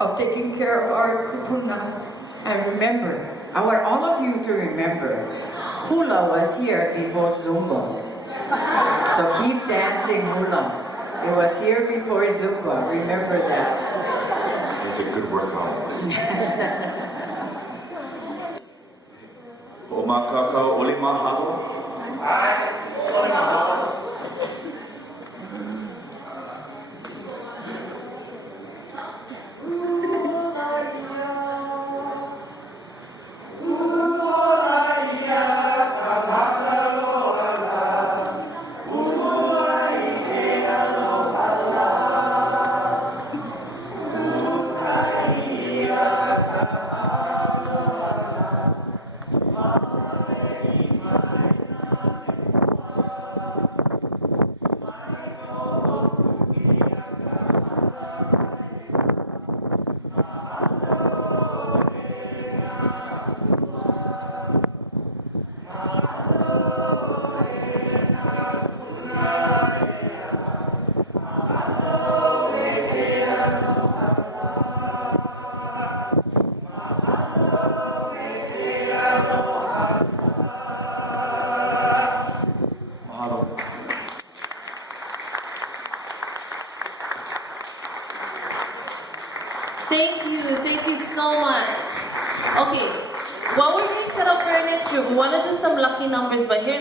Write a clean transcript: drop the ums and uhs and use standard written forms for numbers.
of taking care of our kūpuna. And remember, I want all of you to remember, hula was here before Zumba. So keep dancing hula. It was here before Zumba. Remember that. That's a good word count. O makakaʻu Oli Mahalo. Oli Mahalo. Thank you so much. Okay, while we're getting set up for our next group, we want to do some lucky numbers, but here's